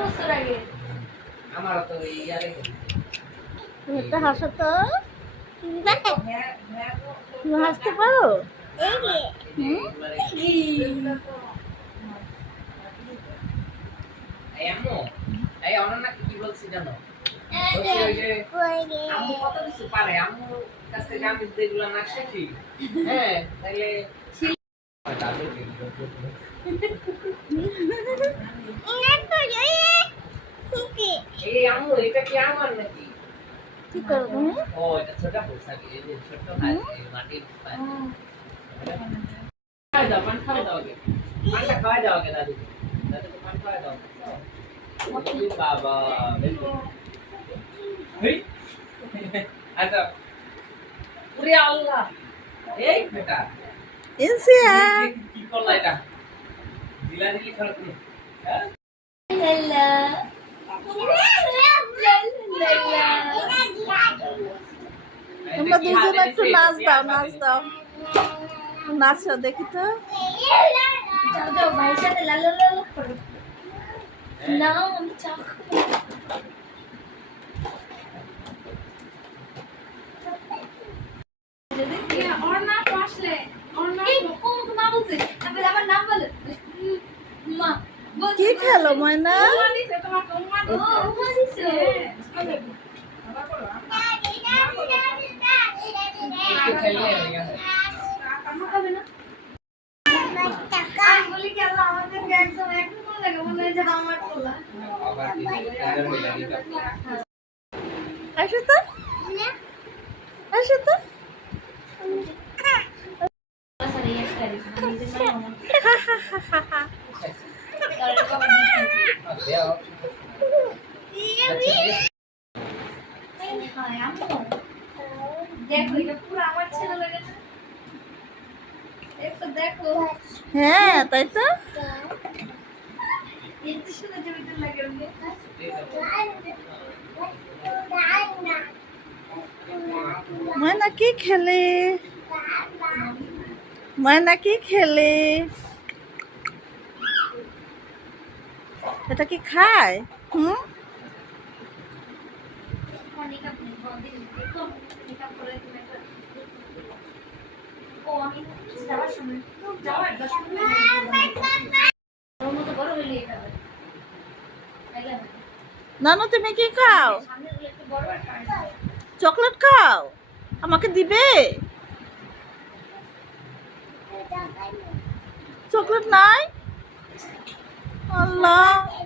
বছর আগে আমার তো ইয়ারে একটা হাসো তো, তুমি হাসতে পারো? আম্মু এই অনন্যা কি বলছি জানো? বলছি ওই যে আম্মু কত কিছু পারে, আম্মুর কাছ থেকে আমি যেগুলো না শিখি, হ্যাঁ তাহলে এই আম্মু এটা কি আমার নাকি? কি করো তুমি? ও এটা ছোট পোশাক, এই যে ছোট ভাই মাটির খাওয়া দাও, পান খাওয়া দাও আগে, পানটা খাওয়া দাও আগে দাদুকে, দাদুকে পান খাওয়া দাও। বাবা হেই আচ্ছা ওরে আল্লাহ এই বেটা ইনসিয়া কি করলা এটা? দিলা দিলি খারাপ তুমি, হ্যাঁ লালা তোমরা দুজন একটু নাচ দাও, নাচ দাও, নাচো দেখি তো। যাও যাও ভাইয়ের সাথে লালা লালা করো না আমি চা খাবো और ना पासले और ना को ना বলছে তবে আমার নাম বলে মা কি খেলো ময়না? দিছে তোমার তোমার ও দিছে একটু খেলে হয়ে গেছে। আমার খাবে না আমি বলি কি আল্লাহ আমাদের একদম একদম মন লাগে মনে হয় যে আমার তোলা আবার দিদি হয়ে লাগে আসো তো, আসো তো। দেখো এটা পুরো আমার ছেলে লাগে না একটু দেখো হ্যাঁ তাই তো। এত সুন্দর জমিতে লাগে ময়না কি খেলে? ময়না কি খেলে? এটা কি খায়? হুম, ও আমি যাওয়ার সময় যাওয়ার 10 মিনিট ওর মতো বড় হইলে এটা হবে তাইলে হবে নানু তুমি কি খাও? সামনে হলে একটু বড় আর চকলেট খাও? আমাকে দিবে? চকলেট নাই? আল্লাহ।